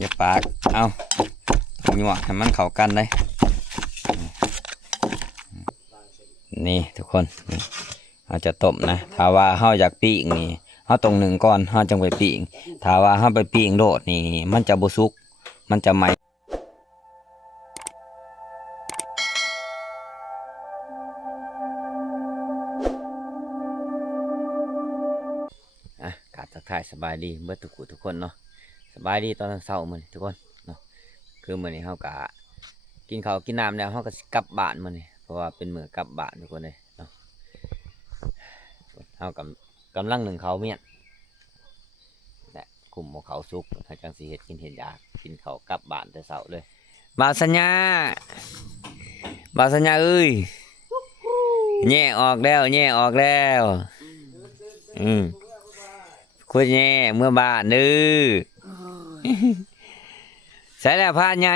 อย่าปากเอาหยวกให้มันเข้ากันเลยนี่ทุกคนเราจะต้มนะถ้าว่าเฮาอยากปิ้งนี่เฮาต้องนึ่งก่อนเฮาจังไปปิ้งถ้าว่าเฮาไปปิ้งโดดนี่มันจะบ่สุกมันจะไหม้กราบทักทายสบายดีเบิดทุกคนเนาะสบายดีตอนเช้ามื้อนี้ทุกคนเนาะคือมื้อนี้เฮาก็กินข้าวกินน้ำแล้วเฮาก็สิกลับบ้านมื้อนี้เพราะว่าเป็นมื้อกลับบ้านทุกคนเลยเนาะเฮากำลังนึ่งข้าวเมียนและกลุ่มของเขาสุกเฮาจังสิเฮ็ดกินเฮ็ดอยากกินข้าวกลับบ้านแต่เช้าเลยบ่าวสัญญาเอ้ยแย่ออกแล้วคุณแย่เมื่อบ้านดื้อใส่แล้วผ้าใหญ่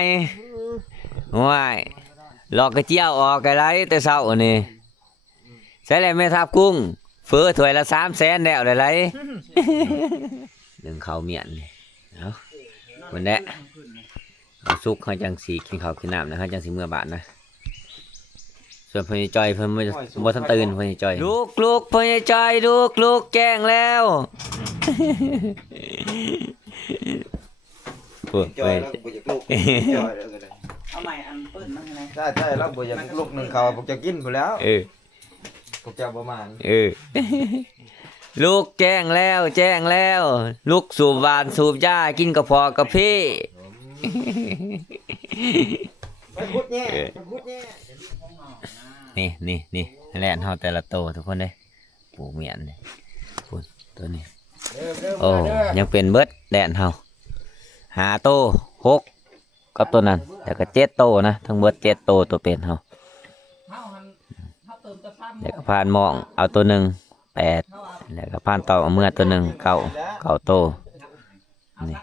ว้ายหลอกกระเจียวออกกระไรแต่เช้านี่ใส่แล้วแม่ทับกุ้งเฟื้อถ้วยละ300,000แล้วได้ไรหนึ่งข้าวเมียนเอาวันนี้เอาซุกเขาจังสีกินข้าวกินน้ำนะเขาจังสีเมื่อบ้านนะส่วนพญจอยเพิ่นบ่ทันตื่นพญจอยลูกพญจอยลูกแกล้งแล้วจอยแล้วบ่อยากลุกจอยแล้วก็ได้เอาใหม่อันเปิ้ลมาให้ไหมใช่แล้วบ่อยากลุกนึงเขาบ่จะกินพุ่นแล้วพวกเจ้าประมาณลูกแจ้งแล้วลูกสูบหวานสูบหญ้ากินกระเพาะกระเพาะไปพุดแย่นี่แล่นเฮาแต่ละโตทุกคนเด้ปูเมียนนี่พุ่นตัวนี้โอ้ยังเป็นเบิดแล่นเฮา5โต6กับตัวนั้นแล้วก็7โตนะทั้งเบิด7โตตัวเป็นเฮาแล้วก็ผ่านมองเอาตัวหนึ่ง8แล้วก็ผ่านต่อเอาเมื่อตัวหนึ่ง9โตนี่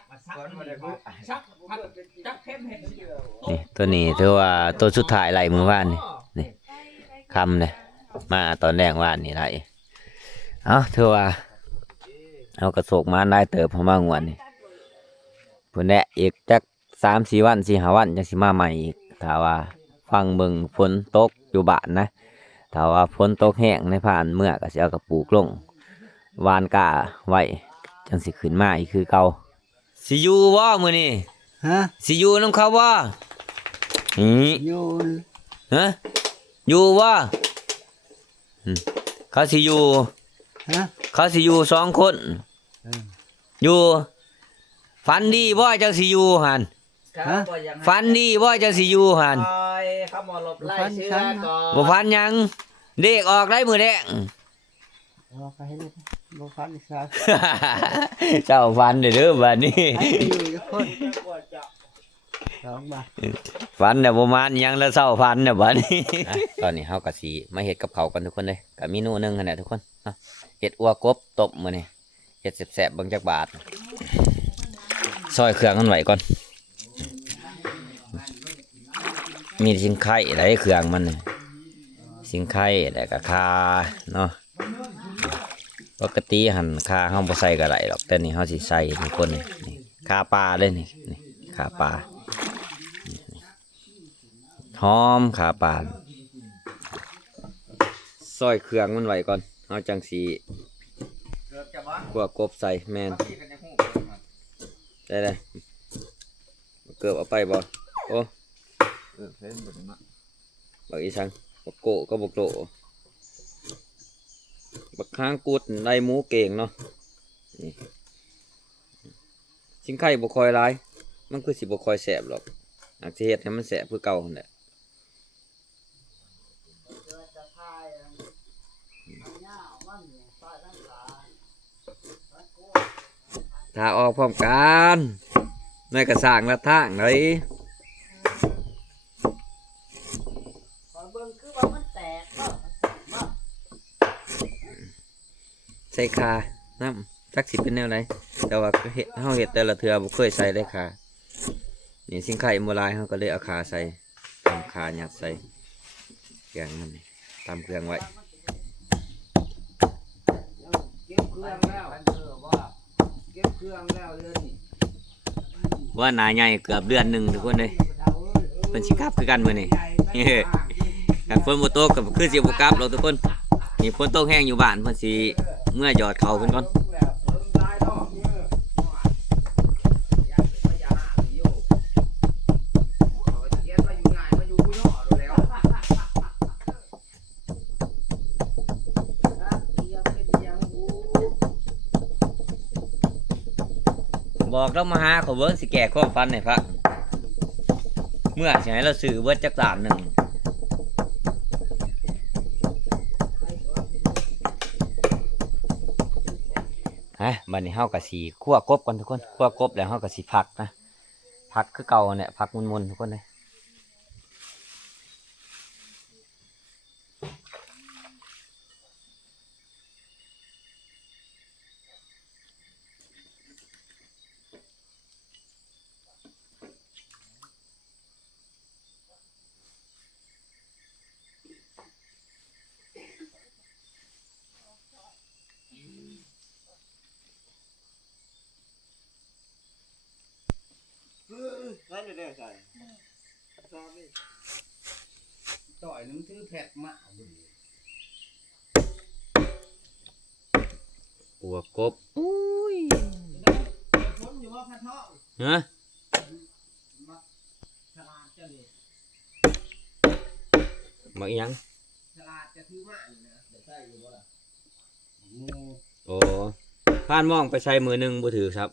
ตัวนี้ถือว่าตัวสุดท้ายไหลมือว่านนี่คำเนี่ยมาตอนแรกว่านนี่ไหลเอาถือว่าเอากระโศกมาได้เติบพอมางวนนี่พุ่นแหละอีกจัก3-4 วัน4-5 วันจังสิมาใหม่อีกถ้าว่าฟังเบิ่งฝนตกอยู่บ้านนะถ้าว่าฝนตกแห้งในผ่านเมื่อก็สิเอากระปลูกลงวานกาไว้จังสิขึ้นมาอีกคือเก่าสิอยู่บ่มื้อนี้สิอยู่นำเขาบ่อยู่อยู่บ่เขาสิอยู่2 คนอยู่ฝันดีบ่จังสิอยู่หั่นฝันดีบ่จังสิอยู่หั่นเขาบ่หลบไล่เชื้อก่อนบ่ฝันหยังเด็กออกได้มื้อแดงบ่ฟันอีกซะเจ้าฝันเด้อบัดนี้ฝันเนี่ยบ่มานหยังแล้วเช้าฝันเนี่ยบัดนี้ตอนนี้เฮาก็สิมาเฮ็ดกับข้าวกันทุกคนเลยก็เมนูนึงหั่นแหละทุกคนเนาะเฮ็ดอั่วกบต้มมื้อนี้เฮ็ดแซ่บๆเบิ่งจักบาทซอยเครื่องมันไว้ก่อนมีสิงไข่อะไรเครื่องมันสิงไข่แล้วก็ข่าเนาะปกติหั่นข่าเฮาบ่ใส่ก็ได้หรอกแต่นี่เฮาสิใส่ทุกคนนี่ข่าปลาเลยนี่ข่าปลาหอมข่าปลาซอยเครื่องมันไว้ก่อนเฮาจังสิคั่วกบใส่แม่นได้เกือบเอาไปบ่โอ้บักอีสังบักโกก็บักโตบักข้างกุดได้หมูเก่งเนาะนี่ชิ้นไข่บ่คอยร้ายมันคือสิบ่คอยแสบหรอกอาจจะเฮ็ดให้มันแสบคือเก่าหั่นแหละถ้าออกพร้อมกันในกระสางละทางเลยใส่คาน้ำจักสิเป็นแนวไหนแต่ว่าเฮาเห็ดแต่ละเทือบ่เคยใส่เลยคานี่สิงไข่โบราณเฮาก็เลยเอาคาใส่ทำคาหยัดใส่เครื่องมันตามเครื่องไว้เก็บเครื่องแล้วเก็บเครื่องแล้วเลยนี่ ว่าหนาใหญ่เกือบเดือนหนึ่งทุกคนเลยเป็นสิกลับคือกันมื้อนี้ กันฝนบ่ตกก็คือสิบ่กลับเราทุกคนนี่ฝนตกแห้งอยู่บ้านเพิ่นสิเมื่อหยอดเขาเพิ่นก่อนบอกเรามาหาเขาเบิ่งสิแก้ความฝันให้ฟังเมื่อสิให้เราซื้อเบิดจักล้านหนึงบัดนี้เฮาก็สิคั่วกบก่อนทุกคนคั่วกบแล้วเฮาก็สิผักนะผักคือเก่าเนี่ยผักมุนๆทุกคนเลยต่อยนึงถือแพ็กมา คั่วกบอุ้ยฮะมาอีหยังโอ้ผ่านมองไปใช้มือหนึงบ่ถือครับ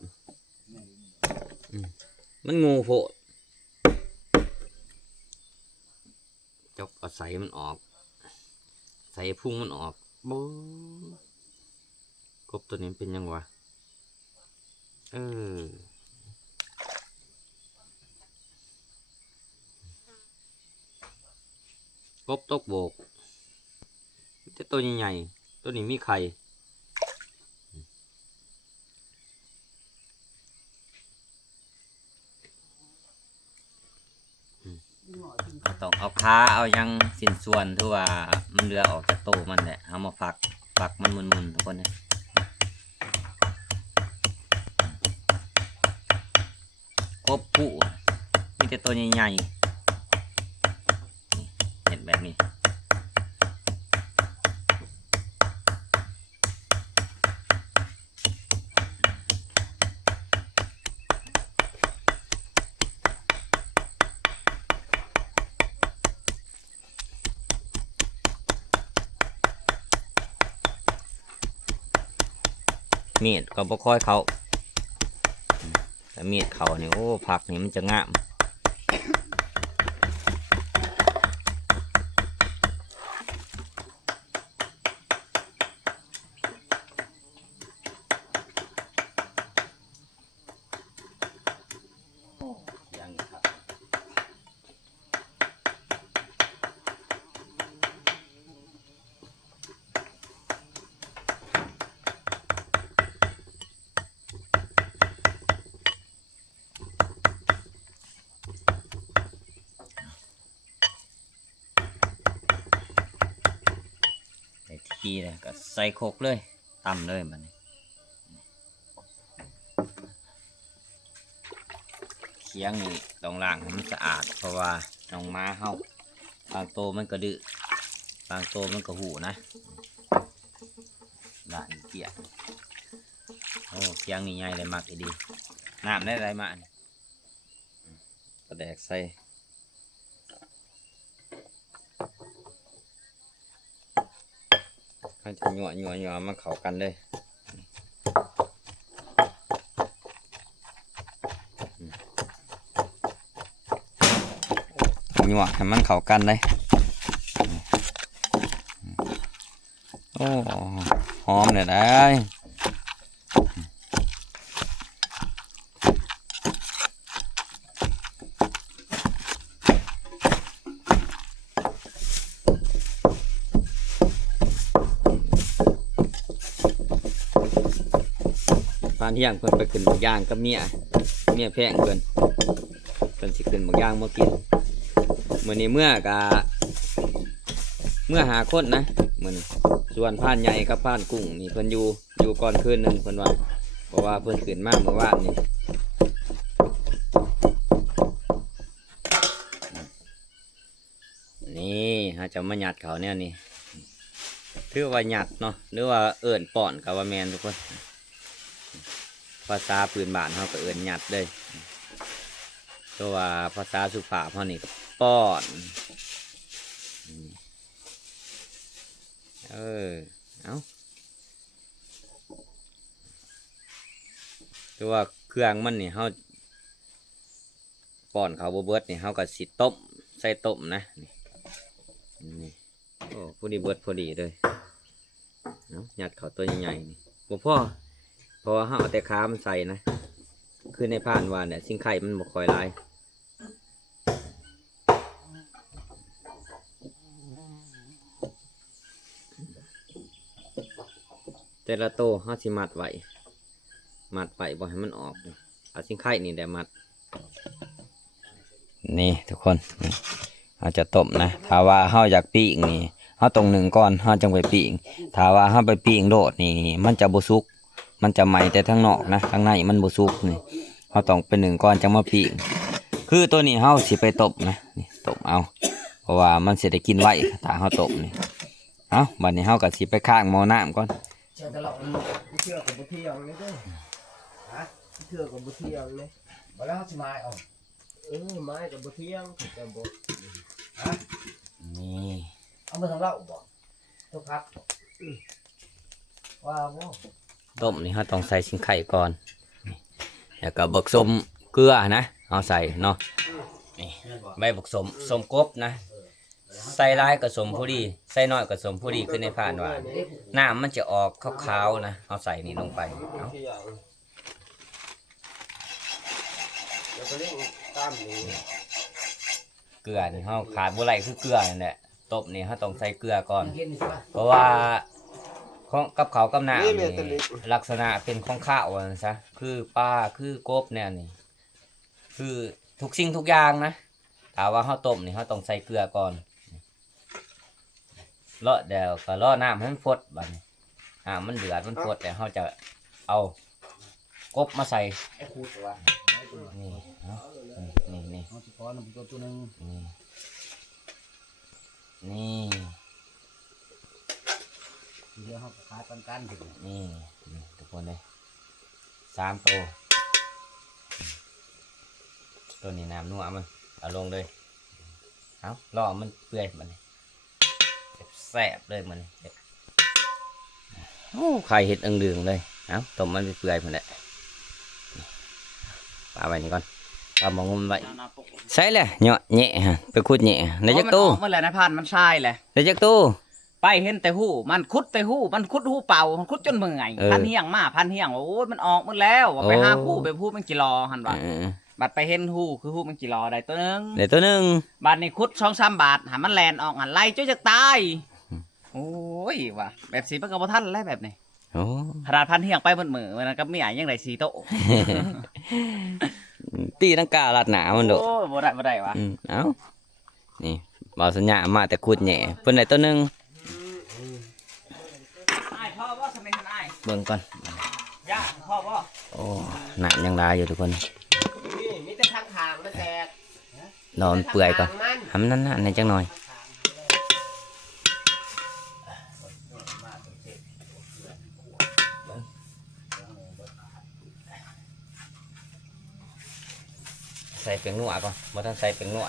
มันงูโผล่จกเอาใส่มันออกใส่พุ่งมันออกบูกบตัวนี้เป็นยังวะกบตกโบกแต่ตัวใหญ่ๆตัวนี้มีไข่ต้องเอาขาเอายังสิ้นส่วนที่ว่ามันเรือออกจากโตมันแหละเอามาฝักมันมุนๆทุกคนเนี่ยกบผู้มีแต่ตัวใหญ่ๆเห็นแบบนี้มีดก็บ่ค่อยเขาแต่มีดเขาเนี่ยโอ้ผักนี่มันจะงามทีเลยก็ใส่โคกเลยตำเลยมันเคียงนี่ต้องล้างให้มันสะอาดเพราะว่าน้องม้าเฮาบางโตมันก็ดื้อบางโตมันก็หูนะล้างเกลี่ยโอ้เคียงนี่ใหญ่เลยมากดีน้ำได้ไรมาก็แดกใส่มันจะหยั่วมาเข้ากันเลยหยั่วให้มันเข้ากันเลยโอ้หอมเลยได้พานเที่ยงเพิ่นไปขึ้นบางย่างกับเมียแพงเพิ่นสิขึ้นบางย่างมากินมื้อนี้เมื่อหาคนนะมื้อนี้ส่วนพานใหญ่กับพานกุ้งนี่เพิ่นอยู่ก่อนคืนนึงเพิ่นว่าเพราะว่าเพิ่นขึ้นมาเมื่อวานนี่ ฮะจะมาหยัดเขาเนี่ยนี่ถือว่าหยัดเนาะหรือว่าเอิ้นป้อนกับว่าแมนทุกคนภาษาพื้นบ้านเขาก็เอิ้นหยัดเลยเพราะว่าภาษาสุภาพเขานี่ก็ป้อนเอาแต่ว่าเครื่องมันนี่เขาป้อนเขาบ่เบิดนี่เขาก็สิต้มใส่ต้มนะนี่โอ้พอดีเบิดพอดีเลยเอาหยัดเขาตัวใหญ่ๆนี่บ่พอเพราะว่าเขาเอาแต่ขามันใส่นะคือในผ่านวานเนี่ยสิ่งไข่มันบ่ค่อยหลายแต่ละโตเขาสิมัดไว้บ่ให้มันออกเอาสิ่งไข่นี่ได้มัดนี่ทุกคนเราจะต้มนะถ้าว่าเฮาอยากปิ้งนี่เฮาต้องนึ่งก่อนเฮาจังไปปิ้งถ้าว่าเฮาไปปิ้งโดดนี่มันจะบ่สุกมันจะไหม้แต่ทั้งนอกนะทั้งในมันบ่สุกนี่เฮาต้องไปนึ่งก่อนจังมาปิ้งคือตัวนี้เฮาสิไปต้มนะนี่ต้มเอาเพราะว่ามันสิได้กินไว้ถ้าเฮาต้มนี่เอาบัดนี้เฮาก็สิไปข้างหม้อน้ำก่อน เชื่อตลอดเชื่อกับบุเที่ยงเลยเด้อฮะเชื่อกับบุเที่ยงเลยมาแล้วสิมาเอาไม้กับบุเที่ยงแต่บ่ฮะ นี่ เอามาทำเหล้าบ่ทุกครับว้าว ต้มนี่เฮาต้องใส่สิงไข่ก่อนนี่แล้วก็บักสมเกลือนะเอาใส่เนาะนี่ใบบักสมกบนะใส่หลายก็สมพอดีใส่น้อยก็สมพอดีขึ้นในผ่านหวานน้ำมันจะออกขาวๆนะเอาใส่นี่ลงไปเอา แล้วก็เล่นตามนี้ เกลือนี่เฮาขาดบ่ไรคือเกลือนั่นแหละต้มนี่เฮาต้องใส่เกลือก่อน เย็นใช่ปะ เพราะว่าของกับเขาวกับน้ำนี่ลักษณะเป็นของข้าวว่าซั่นซะคือปลาคือกบเนี่ยนี่คือทุกสิ่งทุกอย่างนะถ้าว่าเฮาต้มนี่เฮาต้องใส่เกลือก่อนเลาะเดี๋ยวก็เลาะน้ำให้มันฟดบัดนี้มันเดือดมันฟดแต่เฮาจะเอากบมาใส่ ไอ้พูดว่า นี่เนาะนี่ เอาสิพอน้ำตัวนึง นี่ เดี๋ยวเขาขายปันกันถึง นี่ทุกคนเลย3ตัวตัวนี้น้ำนัวมันเอาลงเลยเอารอมันเปื่อยมันแซ่บเลยมันโอ้ไข่เห็ดเหลืองๆเลยเอาต้มมันเปื่อยมันแหละปาไว้นี่ก่อนปามองมันไว้ใส่เลยเหยาะแหะไปขุดแหะในจักตู้ เมื่อไหร่นะพันมันใช่แหละ ในจักตู้ ไปเห็นแต่หูมันคุดแต่หูมันคุดหูเป่ามันคุดจนเมื่อย เออ พันเฮียงมาพันเฮียงโอ้ยมันออกหมดแล้วว่าไป โอ้ หาคู่ไปพูดมันกี่รอหันว่า เออ บัดไปเห็นหูคือหูมันกี่รอได้ตัวนึง เดี๋ยวตัวหนึง บัดนี่คุด2-3 บาทหามันแลนออกหันไล่จ้จะตายโอ้ยว่ะแบบสีมันก็บ่ทันแล้วแบบนี้ โอ้ ขนาดพันเฮียงไปบนมือมันก็ไม่อ่านยังไงสีโตะ ตีนังกาลัดหนามันโดด โอ้ยบ่ได้วะ เอ้านี่บอสัญญามาแต่ขุดแหน่เพิ่นได้ตัวหนึง อ้ายพ่อบ่สมัยนั้นอ้าย เบิ่งก่อน ย่าพ่อบ่ โอ้หนายังลายอยู่ทุกคน นี่มีแต่ทางทางมันแตก รอมันเปื่อยก่อนทำนั่นในจังหน่อยใส่เป็นนัวก่อนบ่ต้องใส่เป็นนัว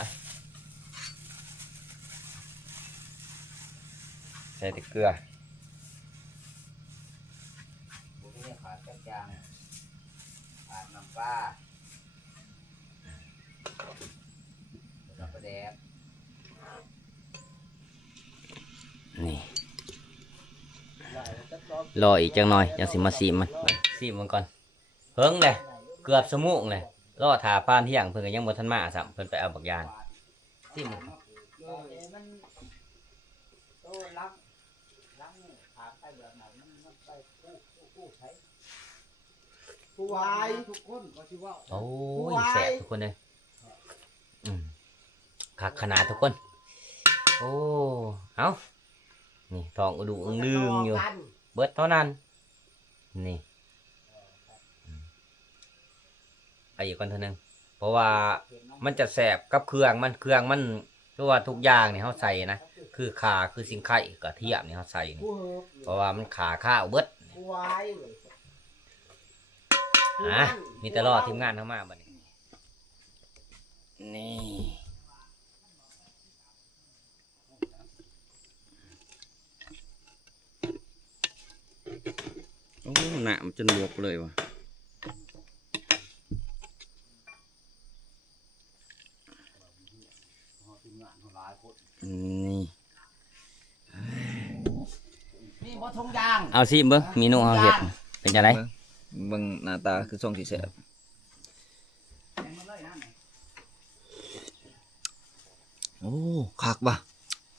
ใส่แต่เกลือ ขาดกระจางขาดน้ำปลาแล้วก็แดด นี่รออีกจังหน่อยยังสิมาซีมมันก่อนเพิ่งเลยเกือบสมุกเลยรอถาพานเที่ยงเพิ่นก็ยังบ่ทันมาซ้ํเพิ่นไปเอาบักยางซิม มันโตล้ำขาดไปแบบไหนมันไปกู้ใช้ผู้วายทุกคนก็สิว่า โอ้ยแซ่บทุกคนเลยคักขนาดทุกคน โอ้เอานี่ทองอุดุอึ้งดึงอยู่เบิดเท่านั้นนี่ไปอีกคนเท่านึงเพราะว่ามันจะแสบกับเครื่องมันคือว่าทุกอย่างเนี่ยเขาใส่นะเค คือข่าคือสิงไข่กระเทียมนี่เขาใส่นี่เพราะว่ามันขาข้าวเบิด วายเลย มีแต่รอทีมงานเข้ามาบัดนี้นี่ โอ้หนามจนบวกเลยว่ะนี่ นี่บ่ทงยาง เอาสิเบิ่งเมนูเฮาเฮ็ดเป็นจังได๋ เบิ่งหน้าตาคือทรงที่แซ่บโอ้คักบ่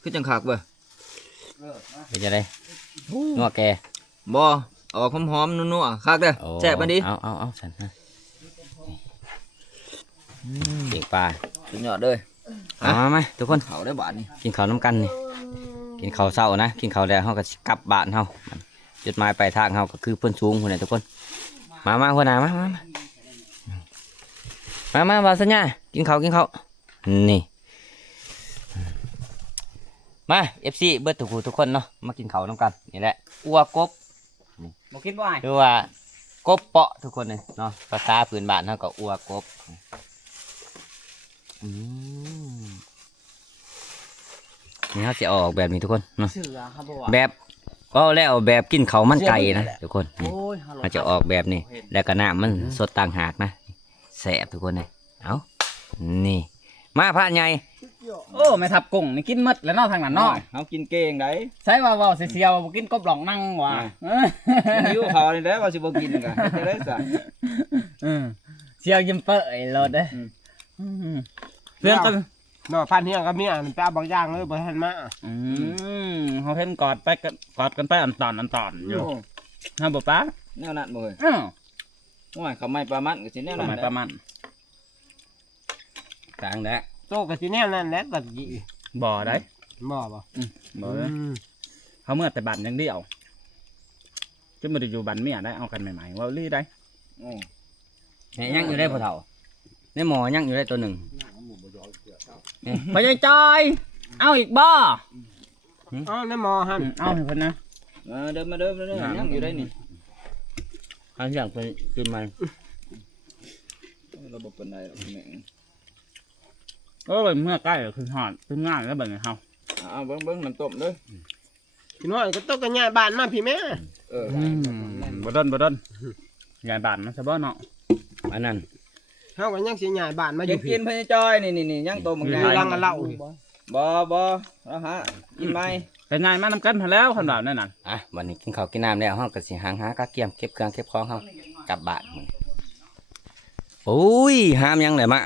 คือจังคักบ่ เป็นจังได๋นัวแก บ่ออกหอมๆนัวๆคักเด้อ โอ้ แซ่บมาดิ เอาสั่นนะเด็กปลา สุดยอดเลย มาทุกคน เขาได้บาทนี่ กินข้าวน้ำกันนี่กินข้าวเช้านะกินข้าวแล้วเฮาก็สิกลับบ้านเฮาจุดหมายปลายทางเฮาก็คือเพิ่นสูงพุ่นน่ะทุกคนมาหัวหน้ามาบ่าวสัญญากินข้าวนี่มา FC เบิดทุกคนเนาะมากินข้าวน้ำกันนี่แหละอัวกบ บ่คิดว่า หรือว่ากบเปาะทุกคนเลยเนาะภาษาพื้นบ้านเฮาก็อัวกบนี่เขาจะออกแบบนี้ทุกคนเนาะ เสือครับบ่ แบบก็แล้วแบบกินเขาวมันไก่นะทุกคนนี่ โอ้ยฮัลโหล มันจะออกแบบนี้แล้วก็น้ำมันสดต่างหากนะแสบทุกคนเลยเอานี่มาพระใหญ่ โอ้แม่ทับกุ้งนี่กินหมดแล้วเนาะทางนั้นเนาะ เฮากินเก่งได้ ใช่ว่าเว้าเสียวๆบ่กินกบหลองนั่งว่ะ หิวเขานี่แหละว่าสิบ่กินกันจะได้ซะ เสียวยิ้มเป้ยโลดเด้เพื่อนกัน เนาะพันเฮียกับเมียมันไปเอาบางอย่างเลยบ่ทันมา เขาเห็นกอดกันไปอันตอนอยู่ฮะบ่ป้า แนวนั้นบ่เฮ้ย อ้าว โอ้ยเขาไม่ประมาณก็สิแนว ป นั้ ระ น มาณ แหละ ประมาณ กลางแล้ว โตก็สิแนวนั้นแหละบัดนี้ บ่ได้ บ่บ่ บ่ได้เขาเมื่อแต่บันอย่างเดียวจะมาอยู่บันเมียได้เอากันใหม่ๆว่าลี่ได้ โอ้ ยังอยู่ได้พอเท่าในหมอยังอยู่ได้ตัวหนึ่ง พญายจอยเอาอีกบ่ อ๋อในหมอหั่น เอาให้เพิ่นนะ เดินมาเดินยังอยู่ได้นี่ ข้างอย่างไปกินมัน ระบบปานใดหรอกแม่ง เออเมื่อใกล้คือหอดคืองานแล้วแบบนี้เฮา เบิ่งน้ำต้มเด้อ พี่น้อยก็ต้องกันย้ายบ้านมาพี่แม่ บ่ดนยายบ้านมันซะบ่เนาะ อันนั้น เฮาก็ยังสิย้ายบ้านมาอ จะ ยู่พี่ กินพญาจอยนี่ยังโตมึง อยู่ ได้ รังกันเหล้า บ่แล้วฮะกินไหม แต่ยายมานำกันหั้นแล้วคันว่านั่นน่ะ วันนี้กินข้าวกินน้ำแล้วเฮาก็สิหาก็เกี่ยมเก็บเครื่องเก็บของเฮากลับบ้านมื้อนี้โอ้ยห้ามยังได้มา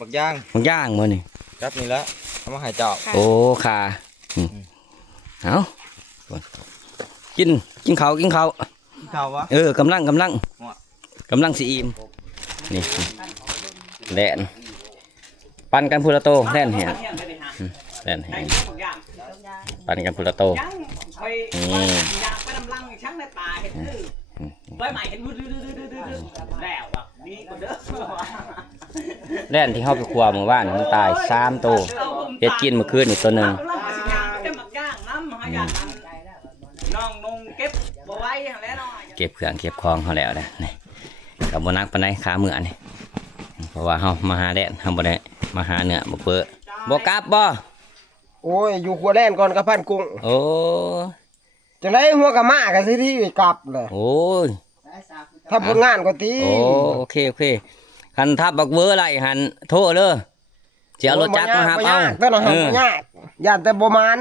บักย่าง มันย่างมื้อนี่ จับนี่ละเอามาให้เจ้า โอ้ค่ะเอากินข้าว ข้าววะ กำลังสิอิ่มนี่แล่นปั่นกันพูละโตแล่นแหงแล่นแหงปั่นกันพูละโตนี่ ไปนำลังช่างในป่าเห็นใบใหม่เห็นแล้วอ่ะนี่ก็เด้อ แล่นที่เข้าไปครัวเมื่อวานมันตาย3ตัวเฮ็ดกินเมื่อคืนนี่ตัวหนึง น้องนงเก็บบ่ไว้แล้วเนาะ เก็บเครื่องเก็บของเขาแล้วนะนี่กับบ่นักปานใดขาเมื่อนี่เพราะว่าเฮามาหาแดดเฮาบ่ได้มาหาเนื้อบ่เปื้อบ่กลับบ่ โอ้ยอยู่ครัวแล่นก่อนกับพันกุ้ง โอ้ จังได๋หัวกะมาก็สิที่กลับเลย โอ้ย ถ้าผลงานก็ตี โอเคคันทับบักเบอร์ไรหันโทษเด้อสิเอารถจักรมาหาเอา แต่ละหันบ่ยากย่านแต่บ่มาน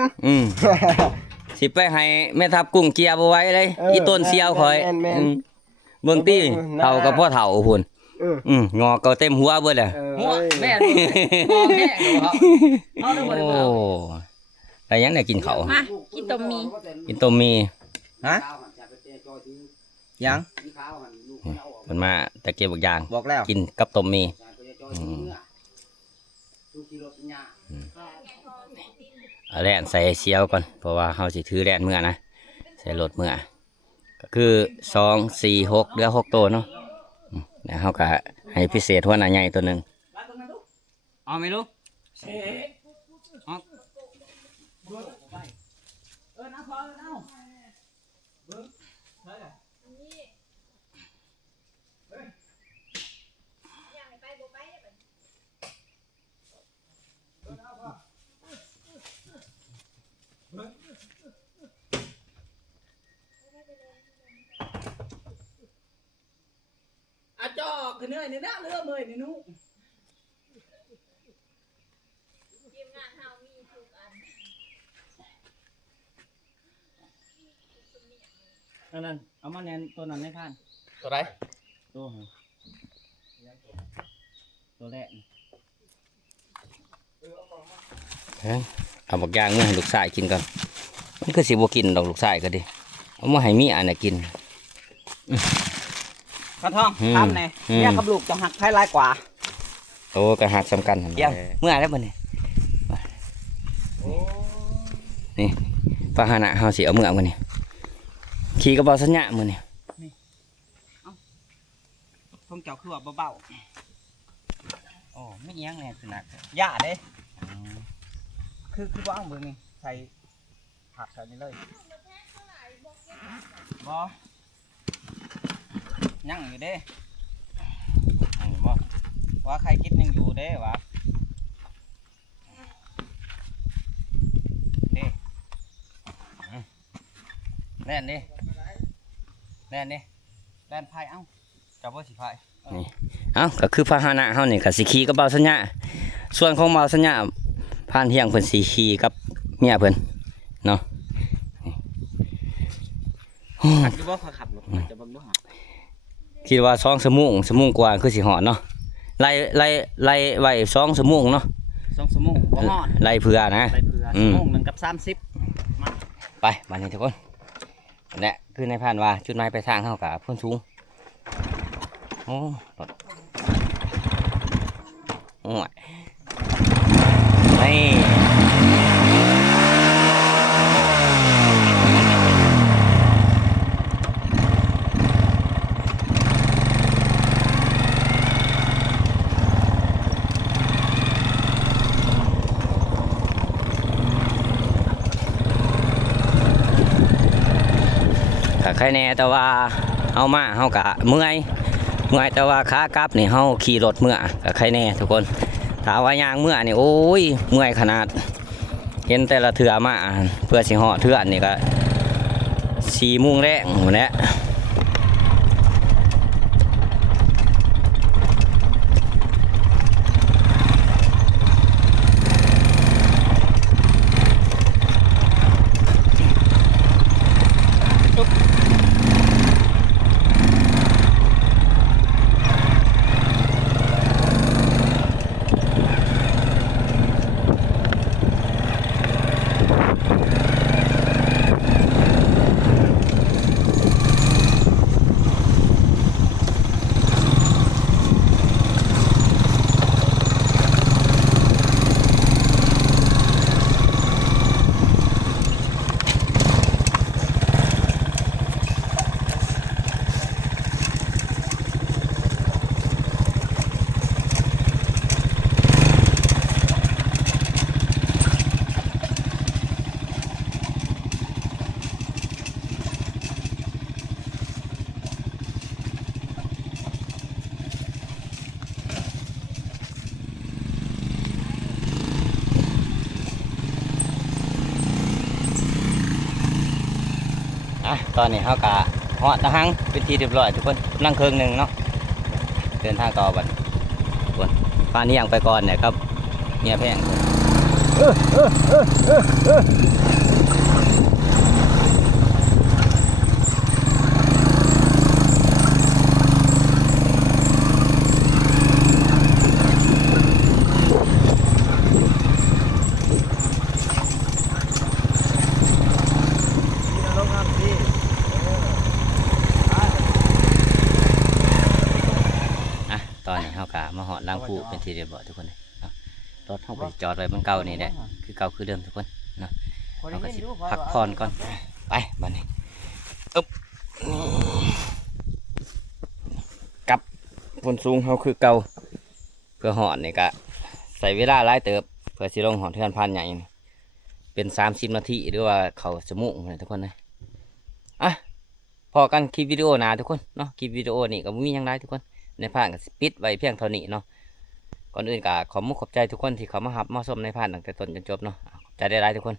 สิไปให้แม่ทับกุ้งเกียร์บ่ไหว้เลย อีต้นเสียวคอย แม่น เบิ่งตี้เฒ่ากับพ่อเฒ่าพุ่น งอก็เต็มหัวเบิดแหละ หัวแม่งอแม่งเขาได้บ่ได้ โอ้แต่ยังได้กินข้าว มากินต้มมี กินต้มมี ฮะยัง เพิ่นมาแต่เก็บบักอย่าง บอกแล้ว กินกับต้มมีเอาแล่นใส่เสียวก่อนเพราะว่าเฮาสิถือแล่นเมื่อนะใส่รถเมื่อก็คือ2 4 6เหลือ6ตัวเนาะแล้วเฮาก็ให้พิเศษหัวหน้าใหญ่ตัวหนึงเอาไหมลูก น้าพอเอ้าเบิ้งใช่เลย นี่อยากให้ไปบ่ไปได้บัด อาจอกขึ้นเหนื่อยนี่นะเรือเมยนี่นู้ ทีมงานเฮามีทุกอัน นั่นเอามาแนนตัวนั้นให้ท่าน ตัวไร ตัวตัวแรก เอาบักย่างเมื่อให้ลูกชายกินก่อนมันคือสิบ่กินดอกลูกชายก็ดิเอามาให้มีอันน่ะกิน กระท่อง อืม ทำไง อืม เนี่ยกับลูกจะหักไพ่ลายกว่า โตก็หักสำคัญหั่นแหละเมื่อแล้วบัดนี้นี่พาหนะเฮาสิเอาเมื่อมื้อนี้ขี่กระเป๋าสัญญามื้อนี้ ทงเจ้าคือว่าเบา โอ้ไม่เอียงแน่คือหนัก ๆย่าเด้คือว่าเอาเบิ่งนี่ใส่ผักใส่นี่เลยบ่ยังอยู่เด้ บ่ ว่าใครคิดยังอยู่เด้วะเด้ แน่นดิ แล่นดิแล่นไพ่เอ้าจับว่าสิไพ่ เอ้าก็คือพาหนะเฮานี่ก็สิขี่กระเป๋าสัญญาส่วนของเบาสัญญาผ่านเที่ยงเพิ่นสิขี่กับเมียเพิ่นเนาะ ขับอยู่บ่เขาขับรถจะเบิ่งดูหา คิดว่า2ชั่วโมงกว่าคือสิฮอดเนาะไล่ไว้2ชั่วโมงเนาะ 2 ชั่วโมงบ่ฮอด ไล่เผื่อนะ ไปเผื่อ อื ชั่ ม วโมงหนึงกับ30 ไปบัดนี้ทุกคนนั่นแหละคือในผ่านว่าจุดหมายปลายทางเฮากับเพิ่นสูงโอ้รถโอ้ยนี่ก็ใครแน่แต่ว่าเฮามาเฮากะเมื่อยแต่ว่าขากลับนี่เฮาขี่รถเมื่อก็ใครแน่ทุกคนถ้าว่ายางเมื่อนี่โอ้ยเมื่อยขนาดเห็นแต่ละเถื่อมาเพื่อสิเหาะเถื่อนี่ก็4 โมงแรงหมดแล้วตอนนี้เฮากะเหาะตะหังเป็นที่เรียบร้อยทุกคนนั่งเครื่องหนึงเนาะเดินทางต่อบัดทุกคนฟ้านี้ยังไปก่อนเนี่ยครับเมียแพง ลงน้ำพี่ อ่ะตอนนี้เฮากะมาเหาะล้างผู้เป็นที่เรียบร้อยทุกคนเลยเนาะรถเฮาไปจอดไว้บนเก่านี่แหละคือเก่าคือเดิมทุกคนเนาะเราก็สิพักผ่อนก่อนไปบัดนี้อึ๊บกลับพนสูงเฮาคือเก่าเพื่อเหาะนี่ก็ใส่เวลาหลายเติบเพื่อสิลงหอเทือนพันใหญ่นี่ เป็น30 นาทีหรือว่าเขาชั่วโมงนะทุกคนนะอ่ะพอกันคลิปวิดีโอหนาทุกคนเนาะคลิปวิดีโอนี่ก็บ่มีหยังไรทุกคนในพานก็สิปิดไว้เพียงเท่านี้เนาะก่อนอื่นก็ขอบใจทุกคนที่เขามาหับมาชมในพานตั้งแต่ต้นจนจบเนาะขอบใจได้หลายๆทุกคน